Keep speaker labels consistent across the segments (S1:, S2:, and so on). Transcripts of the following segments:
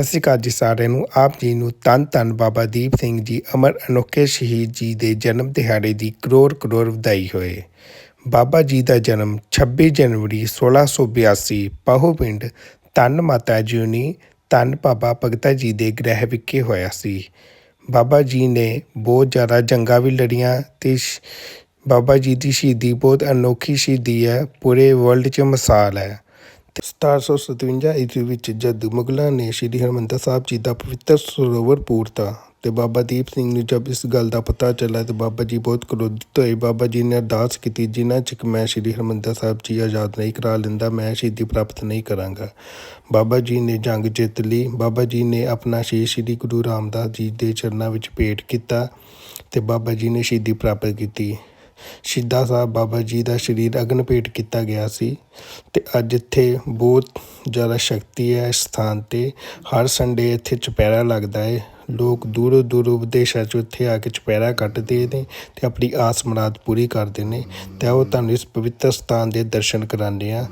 S1: ਸਤਿ ਸ਼੍ਰੀ ਅਕਾਲ ਜੀ ਸਾਰਿਆਂ ਨੂੰ। ਆਪ ਜੀ ਨੂੰ ਧੰਨ ਧੰਨ ਬਾਬਾ ਦੀਪ ਸਿੰਘ ਜੀ, ਅਮਰ ਅਨੋਖੇ ਸ਼ਹੀਦ ਜੀ ਦੇ ਜਨਮ ਦਿਹਾੜੇ ਦੀ ਕਰੋੜ ਕਰੋੜ ਵਧਾਈ ਹੋਏ। ਬਾਬਾ ਜੀ ਦਾ ਜਨਮ 26 ਜਨਵਰੀ 1682 ਪਾਹੂ ਪਿੰਡ ਧੰਨ ਮਾਤਾ ਜੂਨੀ, ਧੰਨ ਬਾਬਾ ਭਗਤਾ ਜੀ ਦੇ ਗ੍ਰਹਿ ਵਿਖੇ ਹੋਇਆ ਸੀ। ਬਾਬਾ ਜੀ ਨੇ ਬਹੁਤ ਜ਼ਿਆਦਾ ਜੰਗਾਂ ਵੀ ਲੜੀਆਂ ਤੇ ਸ਼- ਬਾਬਾ ਜੀ ਦੀ ਸ਼ਹੀਦੀ ਬਹੁਤ ਅਨੋਖੀ ਸ਼ਹੀਦੀ ਹੈ, ਪੂਰੇ ਵਰਲਡ 'ਚ ਮਿਸਾਲ ਹੈ। 1757 ਈਸਵੀ ਵਿੱਚ ਜਦ ਮੁਗਲਾਂ ਨੇ ਸ਼੍ਰੀ ਹਰਿਮੰਦਰ ਸਾਹਿਬ ਜੀ ਦਾ ਪਵਿੱਤਰ ਸਰੋਵਰ ਪੂਰਤਾ ਤੇ ਬਾਬਾ ਦੀਪ ਸਿੰਘ ਨੂੰ ਜਦ ਇਸ ਗੱਲ ਦਾ ਪਤਾ ਚੱਲਾ ਤੇ ਬਾਬਾ ਜੀ ਬਹੁਤ ਕ੍ਰੋਧਿਤ ਹੋਏ, ਬਾਬਾ ਜੀ ਨੇ ਅਰਦਾਸ ਕੀਤੀ, ਜਿਨ੍ਹਾਂ ਚਿਕ ਮੈਂ ਸ਼੍ਰੀ ਹਰਿਮੰਦਰ ਸਾਹਿਬ ਜੀ ਆਜ਼ਾਦ ਨਹੀਂ ਕਰਾ ਲੈਂਦਾ, ਮੈਂ ਸ਼ਹੀਦੀ ਪ੍ਰਾਪਤ ਨਹੀਂ ਕਰਾਂਗਾ। ਬਾਬਾ ਜੀ ਨੇ ਜੰਗ ਜਿੱਤ ਲਈ, ਬਾਬਾ ਜੀ ਨੇ ਆਪਣਾ ਸ਼ੀਸ਼ ਸ਼੍ਰੀ ਗੁਰੂ ਰਾਮਦਾਸ ਜੀ ਦੇ ਚਰਨਾਂ ਵਿੱਚ ਭੇਟ ਕੀਤਾ ਤੇ ਬਾਬਾ ਜੀ ਨੇ ਸ਼ਹੀਦੀ ਪ੍ਰਾਪਤ ਕੀਤੀ। ਸ਼ਹੀਦਾਂ ਸਾਹਿਬ ਬਾਬਾ ਜੀ ਦਾ ਸਰੀਰ ਅਗਨ ਭੇਟ ਕੀਤਾ ਗਿਆ ਸੀ ਤੇ ਅੱਜ ਇੱਥੇ ਬਹੁਤ ਜ਼ਿਆਦਾ ਸ਼ਕਤੀ ਹੈ ਇਸ ਸਥਾਨ ਤੇ। ਹਰ ਸੰਡੇ ਇੱਥੇ ਚੁਪਹਿਰਾ ਲੱਗਦਾ ਹੈ ਲੋਕ ਦੂਰੋਂ ਦੂਰੋਂ ਵਿਦੇਸ਼ਾਂ ਚੋਂ ਇੱਥੇ ਆ ਕੇ ਚੁਪਹਿਰਾ ਕੱਟਦੇ ਨੇ ਅਤੇ ਆਪਣੀ ਆਸ ਮੁਰਾਦ ਪੂਰੀ ਕਰਦੇ ਨੇ। ਤੇ ਆਓ ਤੁਹਾਨੂੰ ਇਸ ਪਵਿੱਤਰ ਸਥਾਨ ਦੇ ਦਰਸ਼ਨ ਕਰਾਉਂਦੇ ਹਾਂ।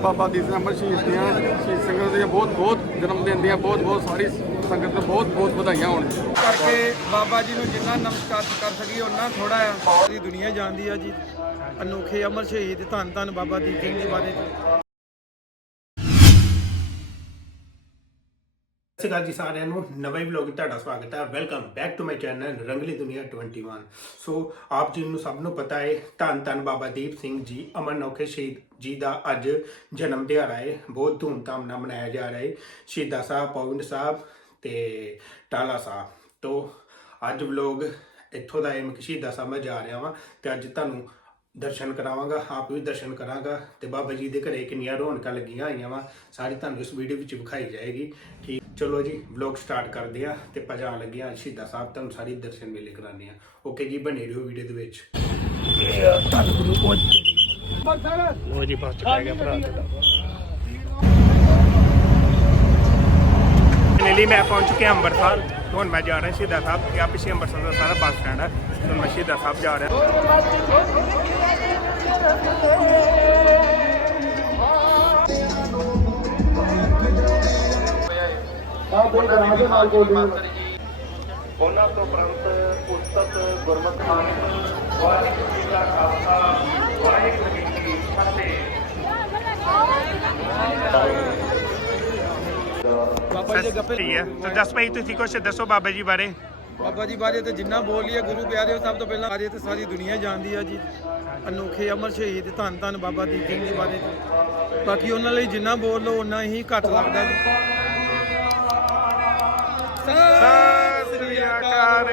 S2: ਬਾਬਾ ਦੀਪ ਅਮਰ ਸ਼ਹੀਦ ਦੀਆਂ, ਸ਼ਹੀਦ ਸੰਗਤ ਦੀਆਂ ਬਹੁਤ ਬਹੁਤ ਜਨਮ ਦਿਨ ਦੀਆਂ ਬਹੁਤ ਬਹੁਤ ਸਾਰੀ ਸੰਗਤ ਨੂੰ ਬਹੁਤ ਬਹੁਤ ਵਧਾਈਆਂ ਹੋਣ।
S3: ਕਰਕੇ ਬਾਬਾ ਜੀ ਨੂੰ ਜਿੰਨਾ ਨਮਸਕਾਰ ਕਰ ਸਕੀਏ ਉਹਨਾਂ ਥੋੜਾ ਆ ਸਾਰੀ ਦੁਨੀਆ ਜਾਣਦੀ ਆ ਜੀ। ਅਨੋਖੇ ਅਮਰ ਸ਼ਹੀਦ ਧੰਨ ਧੰਨ ਬਾਬਾ ਦੀਪ ਸਿੰਘ ਜੀ ਬਾਰੇ।
S1: ਸਤਿ ਜੀ ਸਾਰਿਆਂ ਨੂੰ ਨਵੇਂ ਵਲੌਗ ਵਿੱਚ ਤੁਹਾਡਾ ਸਵਾਗਤ ਹੈ। Welcome back to my channel Rangli Duniya 21 so ਆਪ ਜੀ ਨੂੰ ਸਭ ਨੂੰ ਪਤਾ ਹੈ ਧੰਨ ਧੰਨ ਬਾਬਾ ਦੀਪ ਸਿੰਘ ਜੀ ਅਮਰ ਨੌਕੇ ਸ਼ਹੀਦ ਜੀ ਦਾ ਅੱਜ ਜਨਮ ਦਿਹਾੜਾ ਹੈ। ਬਹੁਤ ਧੂਮਧਾਮ ਨਾਲ ਮਨਾਇਆ ਜਾ ਰਿਹਾ ਹੈ। ਸ਼ਹੀਦਾਂ ਸਾਹਿਬ ਪਵਨ ਸਾਹਿਬ ਤੇ ਟਾਲਾ ਸਾਹਿਬ। ਤੋਂ ਅੱਜ ਵਲੌਗ ਇੱਥੋਂ ਦਾ ਹੈ ਮੈਂ ਸ਼ਹੀਦਾਂ ਸਾਹਿਬ ਮੈਂ ਜਾ ਰਿਹਾ ਵਾਂ ਤੇ ਅੱਜ ਤੁਹਾਨੂੰ ਦਰਸ਼ਨ ਕਰਾਵਾਂਗਾ ਆਪ ਵੀ ਦਰਸ਼ਨ ਕਰਾਂਗਾ ਤੇ ਬਾਬਾ ਜੀ ਦੇ ਘਰੇ ਕਿੰਨੀਆਂ ਰੌਣਕਾਂ ਲੱਗੀਆਂ ਹੋਈਆਂ ਵਾ ਸਾਰੀ ਤੁਹਾਨੂੰ ਇਸ ਵੀਡੀਓ ਵਿੱਚ ਵਿਖਾਈ ਜਾਏਗੀ। ਠੀਕ ਚਲੋ ਜੀ ਵਲੌਗ ਸਟਾਰਟ ਕਰਦੇ ਆ ਤੇ ਪਜਾਣ ਲੱਗੇ ਆ ਸ਼ਹੀਦਾਂ ਸਾਹਿਬ ਤੁਹਾਨੂੰ ਸਾਰੀ ਦਰਸ਼ਨ ਮੇਲੇ ਕਰਾਣੇ ਆ ਓਕੇ ਜੀ ਬਣੇ ਰਹੋ ਵੀਡੀਓ ਦੇ ਵਿੱਚ। ਲੋ ਜੀ ਪਾਸ ਚੁੱਕਾ ਗਿਆ ਭਰਾ ਨੀਲੀ ਮੈਂ ਪਹੁੰਚ ਚੁੱਕਿਆ ਅੰਮ੍ਰਿਤਸਰ। ਹੁਣ ਮੈਂ ਜਾ ਰਿਹਾ ਸ਼ਹੀਦਾਂ ਸਾਹਿਬ ਇਹ ਆ ਪਿੱਛੇ ਅੰਮ੍ਰਿਤਸਰ ਦਾ ਸਾਰਾ ਬੱਸ ਸਟੈਂਡ ਹੈ। ਹੁਣ ਮੈਂ ਸ਼ਹੀਦਾਂ ਸਾਹਿਬ ਜਾ ਰਿਹਾ।
S4: ਉਹਨਾਂ ਤੋਂ ਪ੍ਰੰਤ ਉਸਤਤ ਗੁਰਮਤਿ ਖਾਨ ਵਾਹਿਗੁਰੂ ਜੀ ਦਾ ਖਾਲਸਾ, ਵਾਹਿਗੁਰੂ ਜੀ ਕੀ ਫਤਿਹ।
S3: ਬਾਬਾ ਜੀ ਦੇ ਗੱਪੇ
S1: ਸਹੀ ਹੈ ਤਾਂ ਦੱਸ ਭਾਈ ਤੁਸੀਂ ਕੁਝ ਦੱਸੋ ਬਾਬਾ ਜੀ ਬਾਰੇ?
S3: ਬਾਬਾ ਜੀ ਬਾਰੇ ਤੇ ਜਿੰਨਾ ਬੋਲ ਲਿਆ ਗੁਰੂ ਪਿਆਰੇ ਸਭ ਤੋਂ ਪਹਿਲਾਂ ਬਾਰੇ ਤੇ ਸਾਰੀ ਦੁਨੀਆ ਜਾਣਦੀ ਆ ਜੀ। ਅਨੋਖੇ ਅਮਰ ਸ਼ਹੀਦ ਧੰਨ ਧੰਨ ਬਾਬਾ ਦੀਪ ਸਿੰਘ ਜੀ ਬਾਰੇ। ਬਾਕੀ ਉਹਨਾਂ ਲਈ ਜਿੰਨਾ ਬੋਲ ਉਨਾ ਹੀ ਘੱਟ ਲੱਗਦਾ ਜੀ। ਸਤਿ ਸ੍ਰੀ ਅਕਾਲ।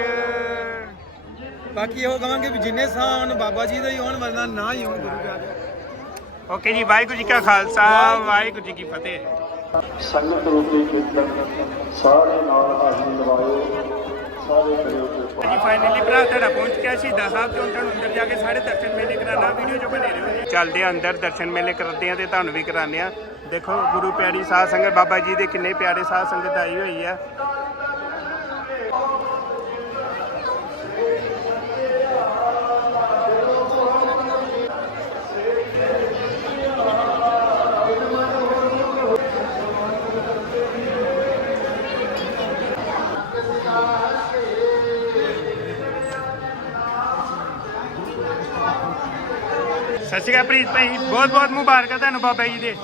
S3: ਬਾਕੀ ਇਹੋ ਕਹਾਂਗੇ ਵੀ ਜਿੰਨੇ ਸਾਨ ਬਾਬਾ ਜੀ ਦੇ ਹੀ ਹੋਣ ਵਰਨਾ ਨਾ ਹੀ ਹੋਣ ਗੁਰੂ ਪਿਆਰੇ।
S1: ਓਕੇ ਜੀ ਵਾਹਿਗੁਰੂ ਜੀ ਕਾ ਖਾਲਸਾ ਵਾਹਿਗੁਰੂ ਜੀ ਕੀ ਫਤਿਹ।
S4: ਸੰਗਤ ਰੂਪੀ ਕੀਰਤਨ ਸਾਰੇ ਨਾਲ ਹਾਜ਼ਰੀ ਲਵਾਇਓ ਸਾਰੇ ਕਰਿਓ ਕਿਰਪਾ।
S1: ਜੀ ਫਾਈਨਲੀ ਭਰਾ ਤੁਹਾਡਾ ਪਹੁੰਚ ਗਿਆ ਸ਼ਹੀਦਾਂ ਸਾਹਿਬ ਤੋਂ ਤੁਹਾਨੂੰ ਅੰਦਰ ਜਾ ਕੇ ਸਾਰੇ ਦਰਸ਼ਨ ਮੇਲੇ ਕਰਾਣਾ ਵੀਡੀਓ 'ਚ ਬਣੇ ਰਹੋ। ਚੱਲਦੇ ਆ ਅੰਦਰ ਦਰਸ਼ਨ ਮੇਲੇ ਕਰਦੇ ਆ ਤੇ ਤੁਹਾਨੂੰ ਵੀ ਕਰਾਉਂਦੇ ਆ ਦੇਖੋ ਗੁਰੂ ਪਿਆਰੀ ਸਾਧ ਸੰਗਤ ਬਾਬਾ ਜੀ ਦੇ ਕਿੰਨੇ ਪਿਆਰੇ ਸਾਧ ਸੰਗਤ ਆਈ ਹੋਈ ਆ। ਸ਼੍ਰੀ ਅਕਾਲ ਪ੍ਰੀਤ ਭਾਈ ਬਹੁਤ ਬਹੁਤ ਮੁਬਾਰਕਾਂ ਤੁਹਾਨੂੰ ਬਾਬਾ ਜੀ ਦੇ।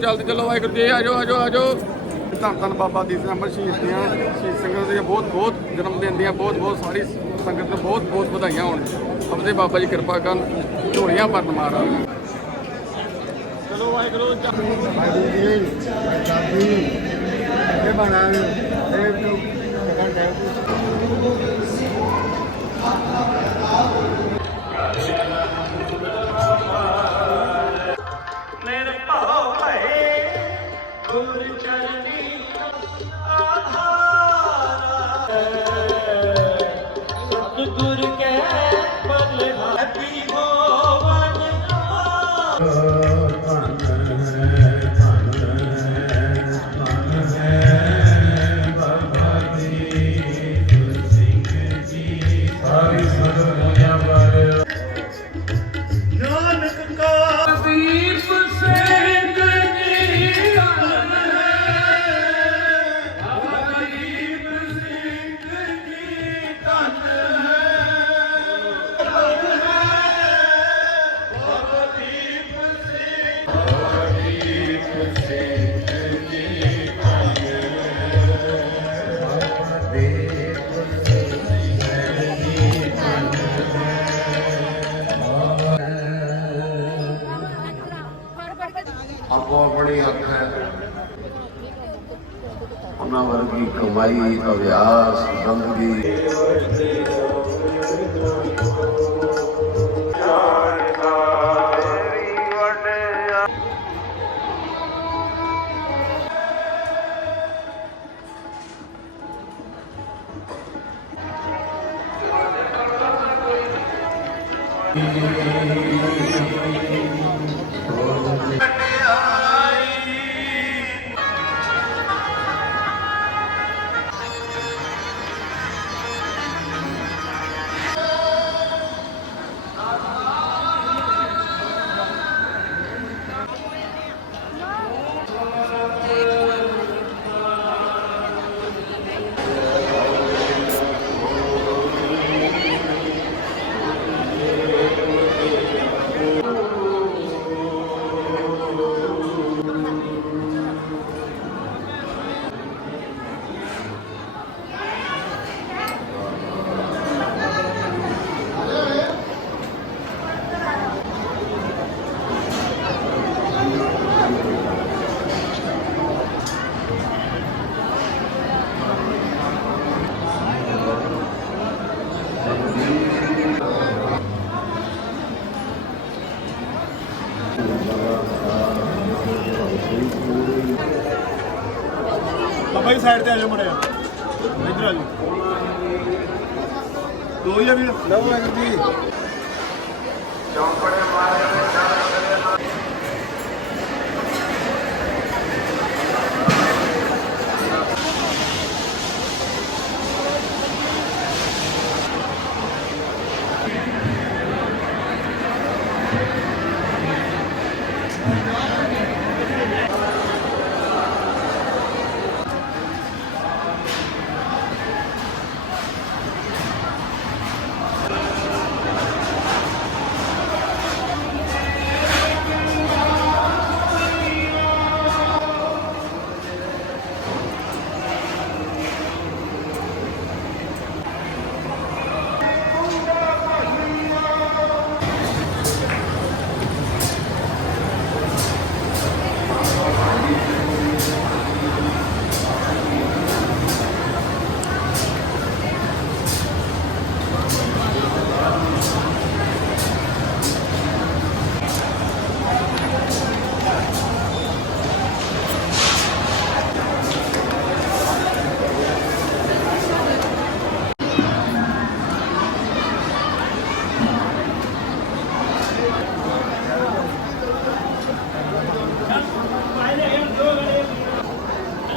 S2: ਜਲਦੀ ਚਲੋ ਵਾਹਿਗੁਰੂ ਜੀ ਆਜੋ ਆਜੋ ਆਜੋ ਧੰਨ ਧੰਨ ਬਾਬਾ ਦੀਪ ਸਿੰਘ ਅਮਰ ਸ਼ਹੀਦ ਦੀਆਂ ਸ਼ਹੀਦ ਸੰਗਤ ਦੀਆਂ ਬਹੁਤ ਬਹੁਤ ਜਨਮ ਦਿਨ ਦੀਆਂ ਬਹੁਤ ਬਹੁਤ ਸਾਰੀ ਸੰਗਤ ਨੂੰ ਬਹੁਤ ਬਹੁਤ ਵਧਾਈਆਂ ਹੋਣ। ਆਪਣੇ ਬਾਬਾ ਜੀ ਕਿਰਪਾ ਕਰਨ ਝੋਲੀਆਂ ਭਰਨ ਮਾਰਾ ਚਲੋ ਵਾਹਿਗੁਰੂ
S5: ਨਿਰਭਉ
S6: ਕਮਾਈ ਅਭਿਆਸ ਬੰਦਗੀ
S7: ਬਾਬਾ ਜੀ ਸਾਈਡ ਤੇ ਆ ਜਾਓ ਮੜਿਆ ਇੱਧਰ ਆ ਜਾਓ ਦੋ ਹੀ ਆ ਵੀਰ। ਲਓ ਜੀ।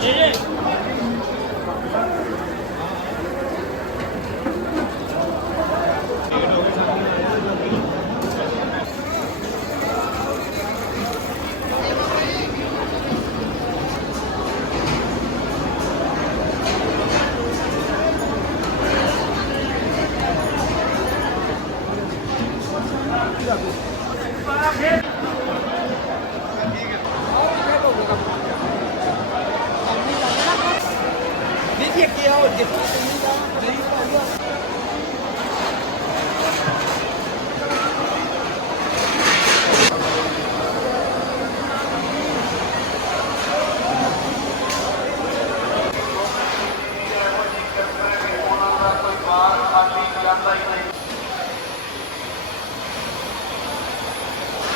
S7: Evet.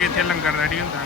S4: ਇੱਥੇ ਲੰਗਰ ਰੈਡੀ ਹੁੰਦਾ?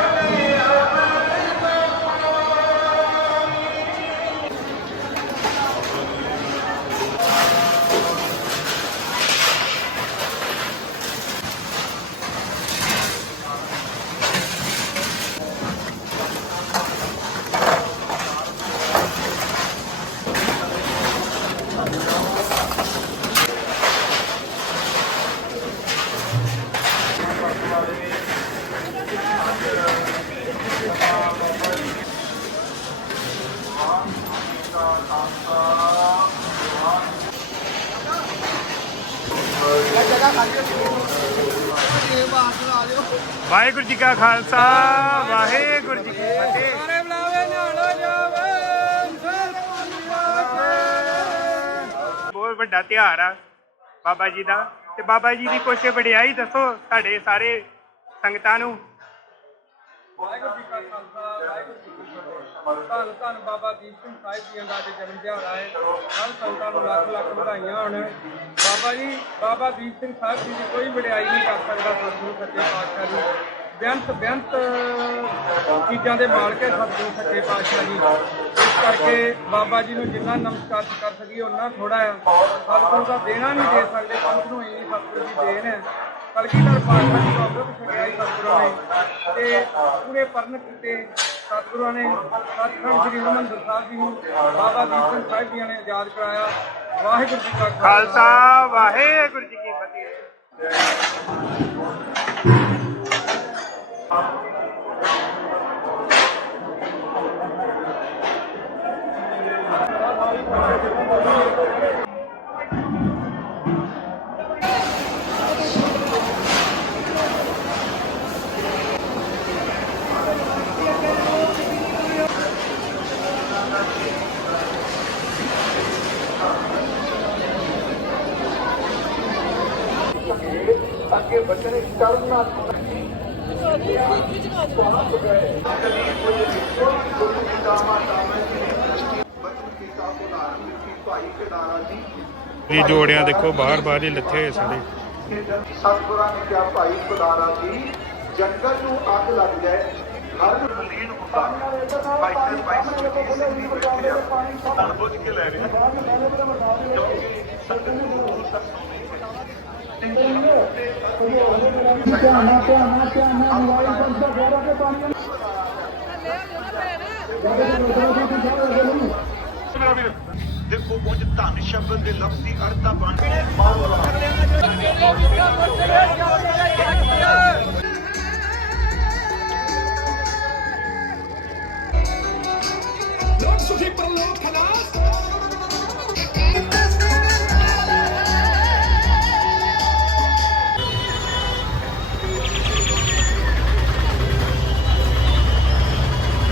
S4: ਵਾਹਿਗੁਰੂ ਜੀ ਕਾ ਖਾਲਸਾ ਵਾਹਿਗੁਰੂ ਜੀ ਕੀ ਫਤਿਹ।
S8: ਸਾਰੇ ਬੁਲਾਵੇ ਨਾਲੋ ਜਾਵੇ।
S4: ਬਹੁਤ ਵੱਡਾ ਤਿਉਹਾਰ ਆ ਬਾਬਾ ਜੀ ਦਾ। ਤੇ ਬਾਬਾ ਜੀ ਦੀ ਕੁਛ ਵਡਿਆਈ ਦੱਸੋ ਸਾਡੇ ਸਾਰੇ ਸੰਗਤਾਂ ਨੂੰ।
S8: ਵਾਹਿਗੁਰੂ ਜੀ ਕਾ ਖਾਲਸਾ ਵਾਹਿਗੁਰੂ ਜੀ ਕੀ ਫਤਿਹ। ਧੰਨ ਧੰਨ ਬਾਬਾ ਦੀਪ ਸਿੰਘ ਸਾਹਿਬ ਜੀ ਦਾ ਅੱਜ ਜਨਮ ਦਿਹਾੜਾ ਹੈ ਸਭ ਸੰਗਤਾਂ ਨੂੰ ਲੱਖ ਲੱਖ ਵਧਾਈਆਂ ਹੋਣ। ਬਾਬਾ ਜੀ ਬਾਬਾ ਦੀਪ ਸਿੰਘ ਸਾਹਿਬ ਜੀ ਦੀ ਕੋਈ ਵਡਿਆਈ ਨਹੀਂ ਕਰ ਸਕਦਾ ਸਤਿਗੁਰੂ ਸੱਚੇ ਪਾਤਸ਼ਾਹ ਜੀ ਬੇਅੰਤ ਬੇਅੰਤ ਚੀਜ਼ਾਂ ਦੇ ਮਾਲਕ ਹੈ ਸਤਿਗੁਰੂ ਸੱਚੇ ਪਾਤਸ਼ਾਹ ਜੀ। ਇਸ ਕਰਕੇ ਬਾਬਾ ਜੀ ਨੂੰ ਜਿੰਨਾ ਨਮਸਕਾਰ ਕਰ ਸਕੀਏ ਉਹਨਾਂ ਥੋੜਾ ਹੈ ਸਤਿਗੁਰੂ ਦਾ ਦੇਣਾ ਨਹੀਂ ਦੇ ਸਕਦੇ, ਪੰਥ ਨੂੰ ਇੰਨੀ ਸਤਿਗੁਰੂ ਦੀ ਦੇਣ ਹੈ। ਕਲਗੀਧਰ ਪਾਤਸ਼ਾਹ ਜੀ ਤੋਂ ਅੰਮ੍ਰਿਤ ਛਕਾਇਆ ਸਤਿਗੁਰਾਂ ਨੇ। ਤੇ ਪੂਰੇ ਪਰਨ ਕੀਤੇ ਸਤਿਗੁਰਾਂ ਨੇ। ਸਤਿਗੁਰੂ ਸ੍ਰੀ ਹਰਿਮੰਦਰ ਸਾਹਿਬ ਜੀ ਨੂੰ, ਬਾਬਾ ਦੀਪ ਸਿੰਘ ਸਾਹਿਬ ਜੀ ਨੇ ਆਜ਼ਾਦ ਕਰਾਇਆ। ਵਾਹਿਗੁਰੂ ਜੀ ਕਾ
S4: ਖਾਲਸਾ, ਵਾਹਿਗੁਰੂ ਜੀ ਕੀ ਫਤਿਹ।
S9: ਅੱਗੇ ਬੱਚੇ ਕਰਨਾ
S4: ਇਹ ਜੋੜਿਆਂ ਦੇਖੋ ਬਾਹਰ ਬਾਹਰ ਹੀ ਲੱਥੇ ਹੋਏ ਸਾਰੇ।
S9: ਸਤਿਗੁਰਾਂ ਨੇ ਕਿਹਾ ਭਾਈ ਖੁਦਾਰਾ ਜੀ ਜੰਗਲ ਨੂੰ ਅੱਗ ਲੱਗ ਜਾਏ। ਹਰ ਮਲੀਨ ਹੁੰਦਾ ਭਾਈ ਤੇ ਭਾਈ ਸੁਖੀ ਸਿੰਘ ਜੀ ਬੈਠੇ ਆ। ਤਨ ਬੁੱਝ ਕੇ ਲੈ ਰਹੇ ਕਿਉਂਕਿ ਸੰਗਤ ਨੂੰ ਗੁਰੂ ਤੱਕ ਦੇਖੋ ਕੁਝ ਧਨ ਸ਼ਬਦ ਦੇ ਲਫ਼ਜ਼ੀ ਅਰਥਾਂ ਬਣ ਕੇ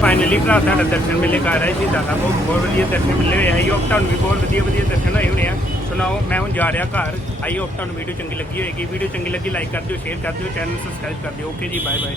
S4: ਫਾਈਨਲੀ ਭਰਾ ਸਾਡਾ ਦਰਸ਼ਨ ਮਿਲੇ ਕਰ ਆਏ ਜੀ ਦਾਦਾ ਬਹੁਤ ਬਹੁਤ ਵਧੀਆ ਦਰਸ਼ਨ ਮਿਲੇ ਹੋਏ ਆਈ ਹੋਪ ਤੁਹਾਨੂੰ ਵੀ ਬਹੁਤ ਵਧੀਆ ਵਧੀਆ ਦਰਸ਼ਨ ਹੋਏ ਹੋਣੇ ਆ। ਸੁਣਾਓ, ਮੈਂ ਹੁਣ ਜਾ ਰਿਹਾ ਘਰ। ਆਈ ਹੋਪ ਤੁਹਾਨੂੰ ਵੀਡੀਓ ਚੰਗੀ ਲੱਗੀ ਹੋਏਗੀ। ਵੀਡੀਓ ਚੰਗੀ ਲੱਗੀ ਲਾਈਕ ਕਰ ਦਿਓ ਸ਼ੇਅਰ ਕਰ ਦਿਓ ਚੈਨਲ ਸਬਸਕ੍ਰਾਈਬ ਕਰ ਦਿਓ। ਓਕੇ ਜੀ ਬਾਏ ਬਾਏ